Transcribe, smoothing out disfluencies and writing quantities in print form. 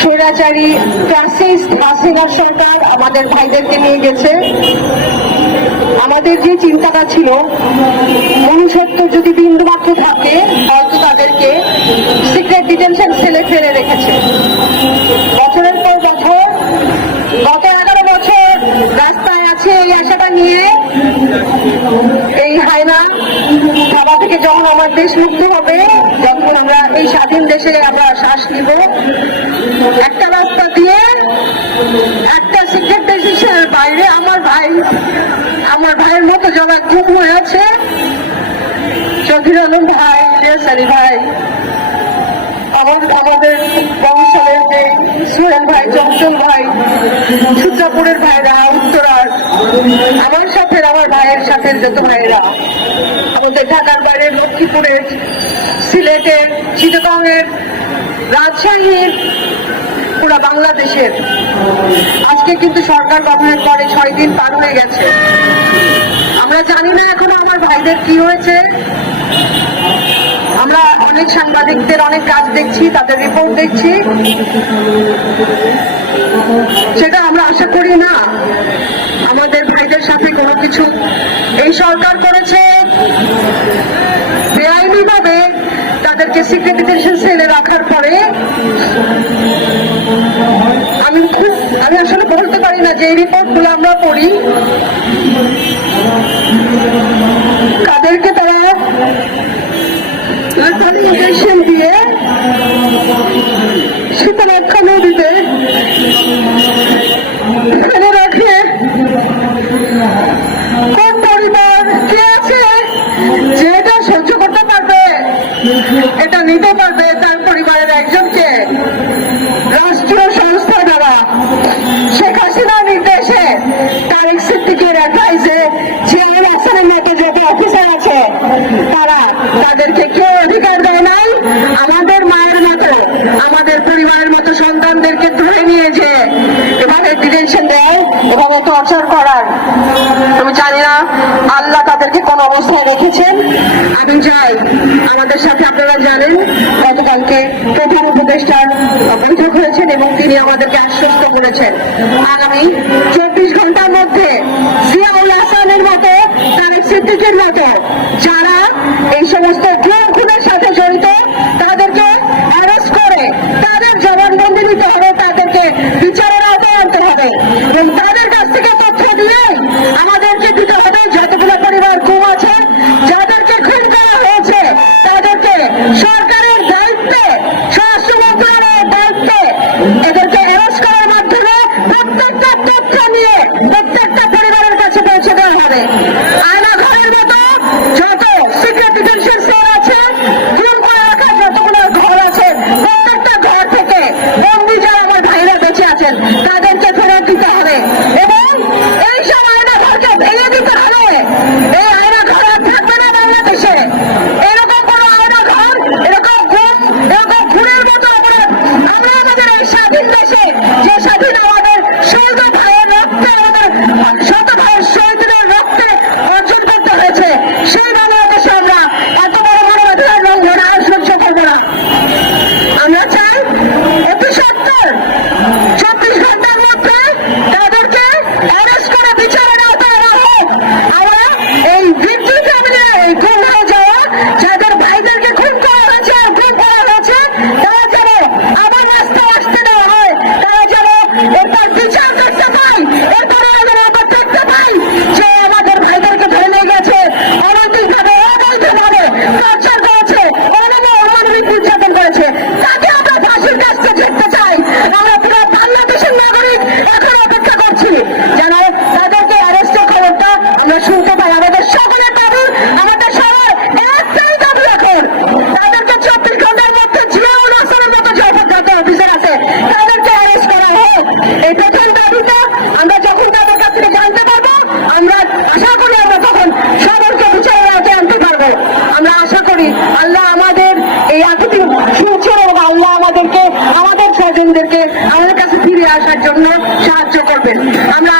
স্বৈরাচারী ফ্যাসিস্ট হাসিনা সরকার আমাদের ভাইদেরকে নিয়ে গেছে। আমাদের যে চিন্তাটা ছিল, মনুষ্যত্ব যদি বিন্দুমাত্র থাকে হয়তো তাদেরকে সিক্রেট ডিটেনশন সেলে ফেলে রেখেছে। বছরের পর বছর, গত 11 বছর রাস্তায় আছে এই আশাটা নিয়ে। এই হায়না থাবা থেকে যখন আমার দেশ মুক্ত হবে, যখন আমরা এই স্বাধীন দেশে আমরা শ্বাস নিব, একটা রাস্তা দিয়ে একটা সিক্রেট ডিটেনশনের বাইরে আমার ভাইয়ের মতো যারা গুম হয়ে আছে, শফির আলম ভাই, ইলিয়াস আলী ভাই, আমাদের বংশের যে সোহেল ভাই, চঞ্চল ভাই, সূত্রাপুরের ভাইরা, উত্তরার আমার সাথে, আমার ভাইয়ের সাথে যত ভাইয়েরা, আমাদের ঢাকার বাইরের, লক্ষ্মীপুরের, সিলেটের, চিটাগংয়ের, রাজশাহীর, পুরা বাংলাদেশের। আজকে কিন্তু সরকার গঠনের পরে 6 দিন পার হয়ে গেছে। আমরা জানি না এখনো আমার ভাইদের কি হয়েছে। আমরা অনেক সাংবাদিকদের অনেক কাজ দেখছি, তাদের রিপোর্ট দেখছি, সেটা আমরা আশা করি না আমাদের ভাইদের সাথে কোনো কিছু এই সরকার করেছে। বেআইনি ভাবে তাদেরকে সিক্রেট ডিটেনশন সেলে রাখার পরে আমি আসলে বলতে পারি না যে এই রিপোর্ট গুলো আমরা পড়ি, তাদেরকে তারা ইঞ্জেকশন দিয়ে শীতলক্ষা নদীতে ফেলে রাখে। কোন পরিবার কে আছে যে এটা সহ্য করতে পারবে, এটা নিতে পারবে? তার পরিবারের একজনকে রাষ্ট্রীয় সংস্থা দ্বারা শেখ হাসিনার নির্দেশে তারেক সিদ্দিকের অ্যাডভাইসে জিয়াউল হাসানের মতো যত অফিসার আছে তাদেরকে কেউ অধিকার দেয় নাই আমাদের মায়ের মতো, আমাদের পরিবারের মতো সন্তানদেরকে ধরে নিয়ে যে এভাবে ডিটেনশন দেয়, এভাবে টর্চার করার। আমি জানি না আল্লাহ তাদেরকে কোন অবস্থায় রেখেছেন। আমি যাই, আমাদের সাথে আপনারা জানেন গতকালকে প্রধান উপদেষ্টার বৈঠক হয়েছেন এবং তিনি আমাদেরকে আশ্বস্ত করেছেন আগামী 24 ঘন্টার মধ্যে জিয়াউল হাসানের মতো, তারেক সিদ্দিকের মতো যারা এই সমস্ত খুনের সাথে জড়িত তাদেরকে অ্যারেস্ট করে তাদের জবানবন্দি দিতে হবে, তাদেরকে বিচারের আওতায় আনতে হবে এবং তাদের কাছ থেকে তথ্য দিয়ে আমাদেরকে দিতে হবে যতগুলো পরিবার গুম আছে, যাদেরকে খুন করা হয়েছে তাদেরকে সরকারের দায়িত্বে, স্বরাষ্ট্র মন্ত্রণালয়ের দায়িত্বে এদেরকে অ্যারেস্ট করার মাধ্যমে প্রত্যেকটা তথ্য নিয়ে প্রত্যেকটা পরিবারের কাছে পৌঁছে দেওয়া হবে। আয়না ঘরের মতো যত সিক্রেট ডিটেনশন সেল আছে, গুম করে রাখার যতগুলো ঘর আছে, প্রত্যেকটা ঘর থেকে বন্দী যারা আমার ভাইরা বেঁচে আছেন তাদেরকে ফেরত দিতে হবে এবং এই সব আয়না ঘরকে ভেঙে দিতে হবে। এই আয়না ঘর আর থাকবে না বাংলাদেশে। এরকম কোনো আয়না ঘর, এরকম গুম, এরকম খুনের মতো অপরাধ আমরা আমাদের এই স্বাধীন দেশে, যে স্বাধীন আমাদের শহীদ ভাইয়ের রক্তে, আমাদের শত ভাইয়ের শহীদের রক্তে অর্জন করতে হয়েছে, সেই বাংলাদেশে আমরা এত বড় মানবাধিকার লঙ্ঘন আর সহ্য করবো না। আমরা চাই অতি সত্বর 24 ঘন্টার মধ্যে তাদেরকে অ্যারেস্ট করে বিচারের আওতায় আনা হোক। আমরা এই ভিক্টিম ফ্যামিলি, এই খুন হয়ে যাওয়া যাদের ভাইদেরকে খুন করা হয়েছে আর খুন করা হয়েছে, তারা যেন আবার রাস্তায় আসতে দেওয়া হয়, তারা যেন এরপর বিচার করতে পায়, এরপরে যেন আবার দেখতে পাই যে আমাদের ভাইদেরকে ধরে নিয়ে গেছে, অনৈতিকভাবে, অবৈধভাবে টর্চার করেছে, অমানবিক নির্যাতন করেছে, তাকে আমরা ফাঁসির কাছে দেখতে চাই। আমরা পুরো বাংলাদেশের নাগরিক এখন অপেক্ষা করছি যেন তাদেরকে অ্যারেস্টের খবরটা আমরা শুনতে পাই। আমাদের সকলের দাবি, আমাদের সবার একটাই দাবি এখন, তাদেরকে 24 ঘন্টার মধ্যে জিয়াউল হাসানের মতো যত অফিসার আছে তাদেরকে অ্যারেস্ট করা হোক। এই প্রথম দাবিটা আমরা যখন তাদের কাছ থেকে জানতে পারবো, আমরা আশা করি আমরা তখন সকলকে বিচারের আওতায় আনতে পারবো। আমরা আশা করি আল্লাহ আমাদের এই এতদিন শুনছেন এবং আল্লাহ আমাদেরকে, আমাদের স্বজনদেরকে আমাদের কাছে ফিরে আসার জন্য সাহায্য করবেন। আমরা